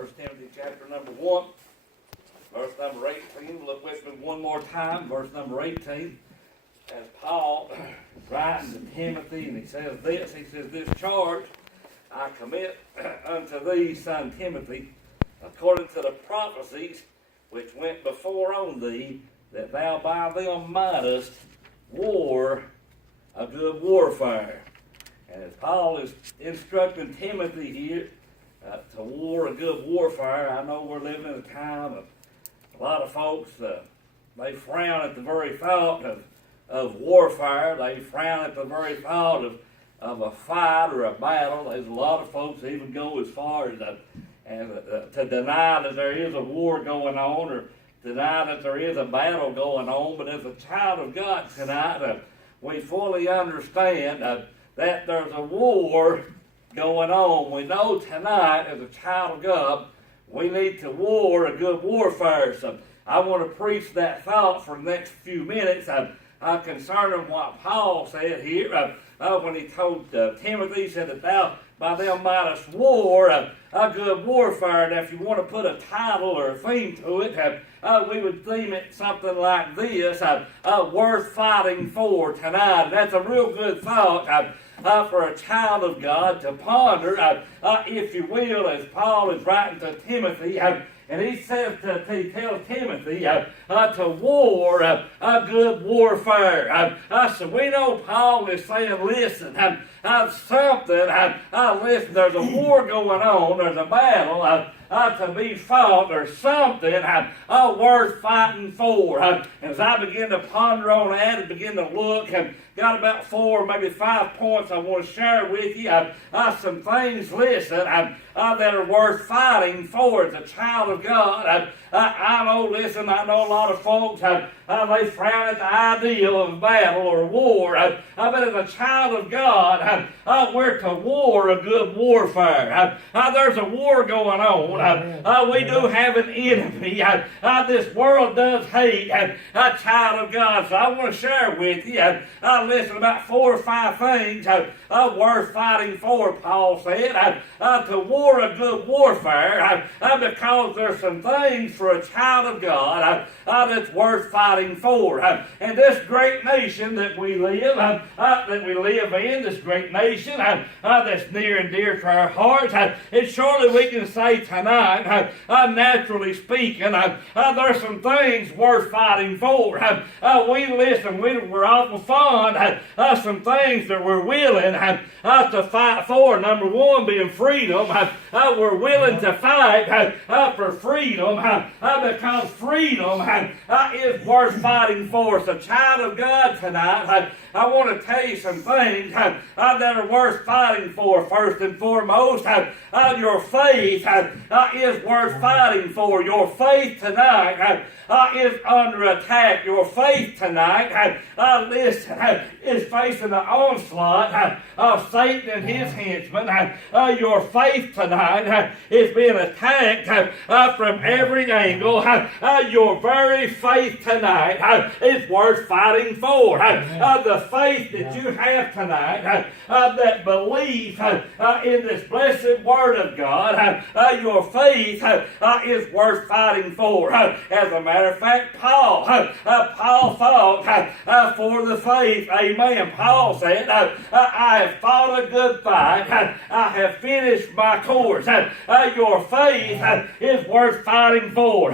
1 Timothy chapter number 1, verse number 18. Look with me one more time, verse number 18. As Paul is writing to Timothy, and he says this, this charge I commit unto thee, son Timothy, according to the prophecies which went before on thee, that thou by them mightest war a good warfare. And as Paul is instructing Timothy here to war a good warfare, I know we're living in a time of a lot of folks, they frown at the very thought of warfare. They frown at the very thought of a fight or a battle. There's a lot of folks that even go as far as to deny that there is a war going on or deny that there is a battle going on. But as a child of God tonight, we fully understand that there's a war going on. We know tonight, as a child of God, we need to war a good warfare. So I want to preach that thought for the next few minutes concerning what Paul said here when he told Timothy, he said that thou by them mightest war a good warfare. And if you want to put a title or a theme to it, we would theme it something like this, worth fighting for tonight. And that's a real good thought for a child of God to ponder, if you will, as Paul is writing to Timothy. And he says he tells Timothy to war a good warfare. So we know Paul is saying, listen, listen, there's a war going on, there's a battle to be fought, there's something worth fighting for. As I begin to ponder on that and begin to look, and got about 4, maybe 5 points I want to share with you. Some things, listen, that are worth fighting for as a child of God. I know a lot of folks, they frown at the idea of a battle or a war. But as a child of God, we're to war a good warfare. There's a war going on. We do have an enemy. This world does hate a child of God. So I want to share with you, listen, about 4 or 5 things worth fighting for, Paul said, to war a good warfare, because there's some things for a child of God that's worth fighting for. And this great nation that we live in, this great nation that's near and dear to our hearts, and surely we can say tonight, naturally speaking, there's some things worth fighting for. We're awful fond of some things that we're willing to fight for. Number one being freedom. We're willing to fight for freedom because freedom is worth fighting for. So, child of God tonight, I want to tell you some things that are worth fighting for. First and foremost, your faith is worth fighting for. Your faith tonight is under attack. Your faith tonight, is facing the onslaught of Satan and his henchmen. Your faith tonight is being attacked from every angle. Your very faith tonight is worth fighting for. The faith that you have tonight, that belief in this blessed Word of God, your faith is worth fighting for. As a matter of fact, Paul fought for the faith. Amen. Paul said, I have fought a good fight. I have finished my course. Your faith is worth fighting for.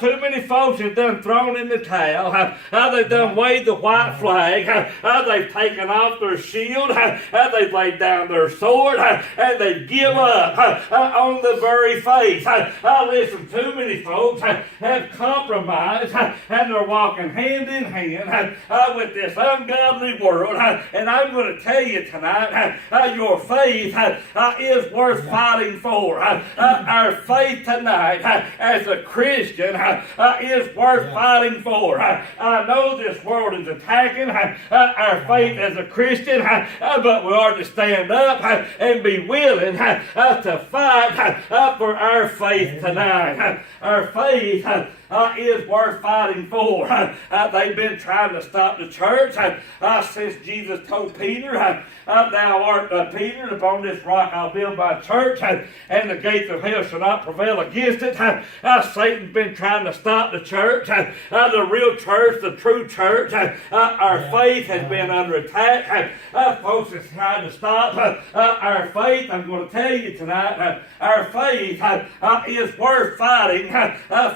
Too many folks have done thrown in the towel. They've done waved the white flag. They've taken off their shield. They've laid down their sword. And they give up on the very faith. Listen, too many folks have compromised and they're walking hand in hand with this ungodly world. And I'm going to tell you tonight, your faith is worth fighting for. Our faith tonight as a Christian is worth fighting for. I know this world is attacking our faith as a Christian, but we are to stand up and be willing to fight for our faith tonight. Our faith is worth fighting for. They've been trying to stop the church since Jesus told Peter, thou art Peter, upon this rock I'll build my church, church, and the gates of hell shall not prevail against it. Satan's been trying to stop the church, the real church, the true church. Our faith has been under attack. Folks is trying to stop our faith. I'm going to tell you tonight, our faith is worth fighting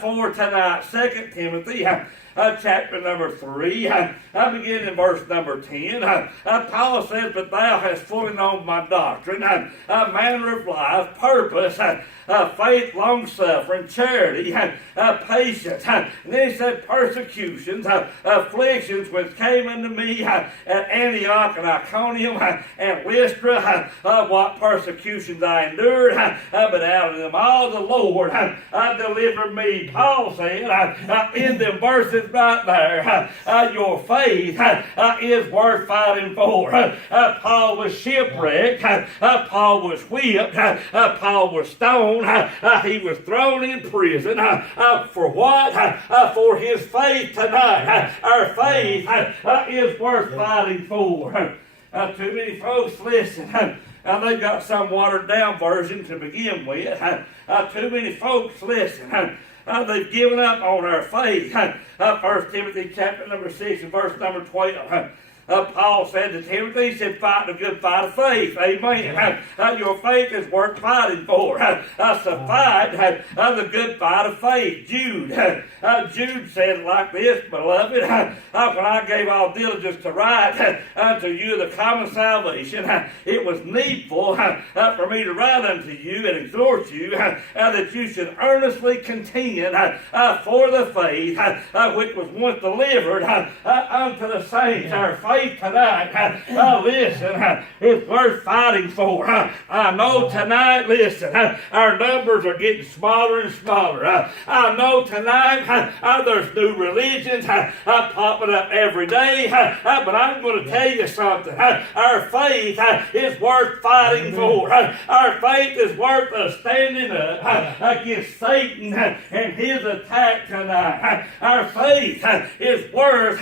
for tonight. 2 Timothy chapter number 3. I begin in verse number 10. Paul says, but thou hast fully known my doctrine, manner of life, purpose, faith, long-suffering, charity, patience. And then he said, persecutions, afflictions which came unto me at Antioch and Iconium and Lystra, what persecutions I endured, but out of them all the Lord delivered me. Paul said in them verses right there, your faith is worth fighting for. Paul was shipwrecked, Paul was whipped, Paul was stoned, he was thrown in prison. For what? For his faith tonight. Our faith is worth fighting for. Too many folks, listen, they've got some watered down version to begin with. Too many folks, listen, they've given up on our faith. 1 Timothy chapter number 6 and verse number 12. Paul said to Timothy, he said, fight the good fight of faith. Amen. Your faith is worth fighting for. So fight the good fight of faith. Jude said it like this, beloved, when I gave all diligence to write unto you the common salvation, it was needful for me to write unto you and exhort you that you should earnestly contend for the faith which was once delivered unto the saints. Our faith tonight, listen, it's worth fighting for. I know tonight, listen, our numbers are getting smaller and smaller. I know tonight there's new religions popping up every day, but I'm going to tell you something. Our faith is worth fighting for. Our faith is worth us standing up against Satan and his attack tonight. Our faith is worth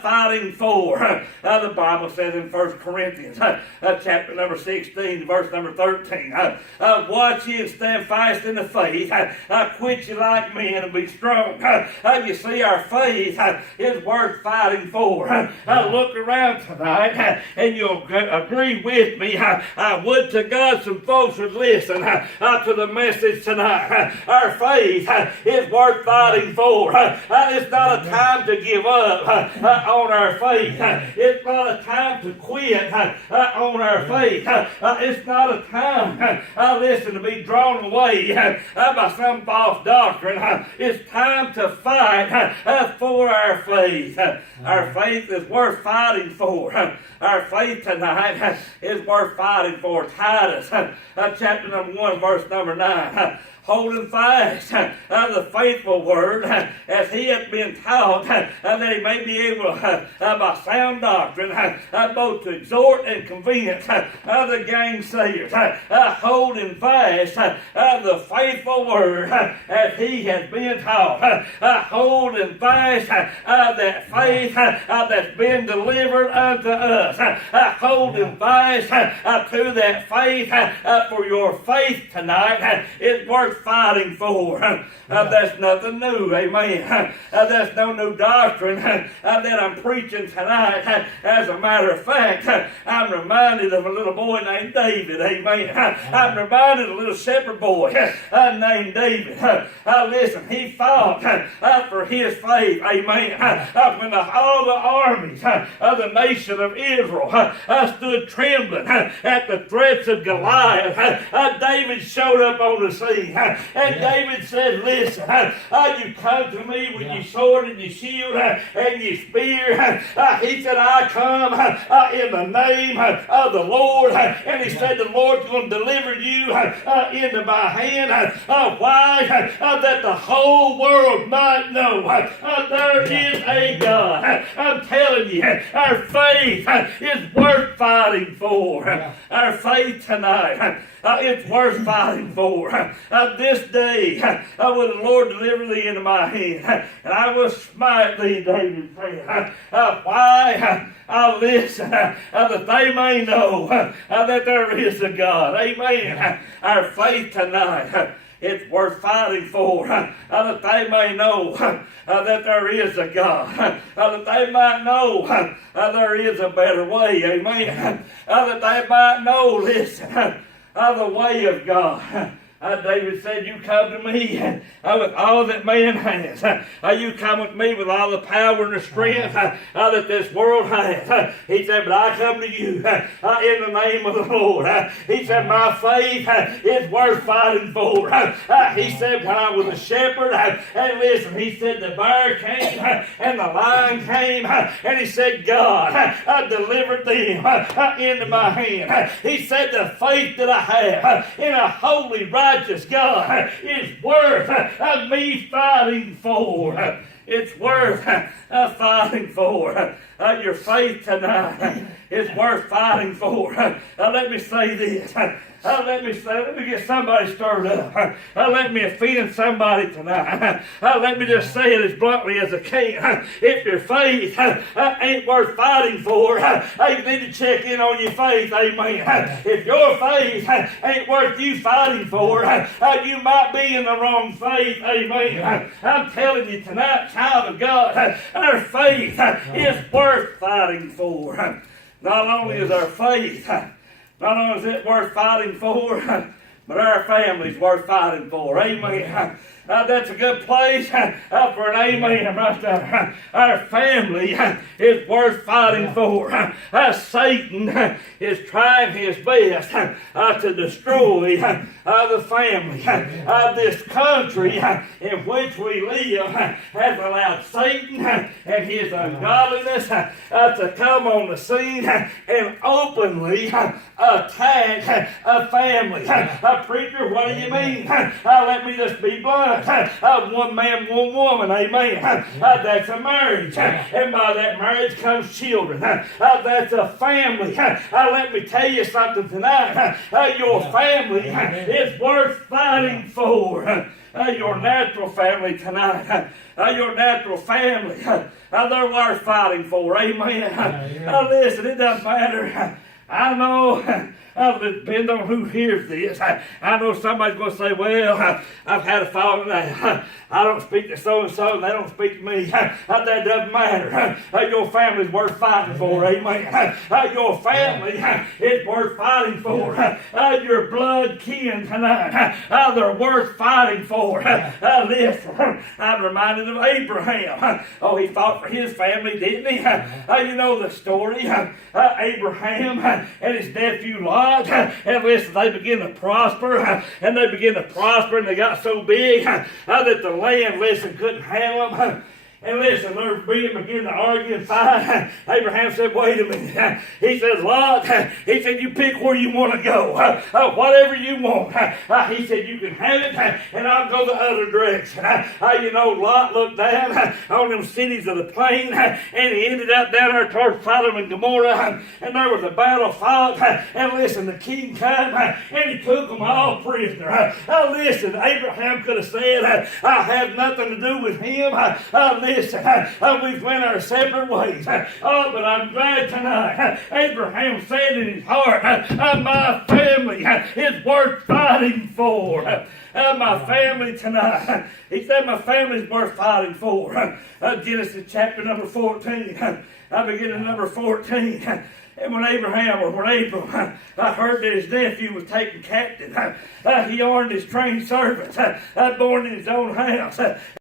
fighting for. The Bible says in 1 Corinthians chapter number 16, verse number 13, watch ye and stand fast in the faith, quit ye like men and be strong. You see, our faith is worth fighting for. Look around tonight and you'll agree with me. I would to God some folks would listen to the message tonight. Our faith is worth fighting for. It's not a time to give up on our faith. It's not a time to quit on our faith. It's not a time, listen, to be drawn away by some false doctrine. It's time to fight for our faith. Our faith is worth fighting for. Our faith tonight is worth fighting for. Titus chapter number 1, verse number 9. Holding fast the faithful word as he hath been taught, that he may be able by sound doctrine both to exhort and convince the gainsayers. Holding fast the faithful word as he has been taught. Holding fast that faith that's been delivered unto us. Holding fast to that faith, for your faith tonight is worth fighting for. That's nothing new. Amen. That's no new doctrine that I'm preaching tonight. As a matter of fact, I'm reminded of a little boy named David. Amen. I'm reminded of a little shepherd boy named David. Listen, he fought for his faith. Amen. When all the armies of the nation of Israel stood trembling at the threats of Goliath, David showed up on the scene. And David said, listen, you come to me with your sword and your shield and your spear. He said, I come in the name of the Lord. And he said, the Lord's going to deliver you into my hand. Why? That the whole world might know there is a God. I'm telling you, our faith is worth fighting for. Our faith tonight, it's worth fighting for. This day will the Lord deliver thee into my hand, and I will smite thee, David said. Why? Listen, that they may know that there is a God. Amen. Our faith tonight, it's worth fighting for, that they may know that there is a God, that they might know there is a better way. Amen. That they might know, listen, the way of God. David said, you come to me with all that man has. You come with me with all the power and the strength that this world has. He said, but I come to you in the name of the Lord. He said, my faith is worth fighting for. He said, when I was a shepherd, and listen, he said, the bear came and the lion came, and he said, God delivered them into my hand. He said, the faith that I have in a holy, righteous God is worth me fighting for. It's worth fighting for. Your faith tonight is worth fighting for. Let me say this. Let me get somebody stirred up. Let me offend somebody tonight. Let me just say it as bluntly as I can. If your faith ain't worth fighting for, you need to check in on your faith. Amen. If your faith ain't worth you fighting for, you might be in the wrong faith. Amen. I'm telling you tonight, child of God, our faith is worth fighting for. Not only is our faith, not only is it worth fighting for, but our family's worth fighting for. Amen. That's a good place for an amen right there. Our family is worth fighting for. Satan is trying his best to destroy the family. This country in which we live has allowed Satan and his ungodliness to come on the scene and openly attack a family. Preacher, what do you mean? Let me just be blunt. One man, one woman, amen. That's a marriage. And by that marriage comes children. That's a family. Let me tell you something tonight. Your family is worth fighting for. Your natural family tonight. Your natural family. They're worth fighting for. Amen. Listen, it doesn't matter. I know. It depends on who hears this. I know somebody's going to say, well, I've had a falling out. I don't speak to so-and-so, and they don't speak to me. That doesn't matter. Your family's worth fighting for. Amen. Your family is worth fighting for. Your blood kin tonight, they're worth fighting for. Listen, I'm reminded of Abraham. Oh, he fought for his family, didn't he? You know the story. Abraham and his nephew Lot. And listen, they begin to prosper, and they got so big that the land, listen, couldn't handle them. And listen, they began to argue and fight. Abraham said, wait a minute. He says, Lot, he said, you pick where you want to go. Whatever you want. He said, you can have it, and I'll go the other direction. You know, Lot looked down on them cities of the plain, and he ended up down there towards Sodom and Gomorrah, and there was a battle fought. And listen, the king came, and he took them all prisoner. Listen, Abraham could have said, I have nothing to do with him. Listen, we've went our separate ways. Oh, but I'm glad tonight. Abraham said in his heart, my family is worth fighting for. My family tonight. He said my family's worth fighting for. Genesis chapter number 14. I begin at number 14. And when Abram heard that his nephew was taken captive, he ordered his trained servants, born in his own house.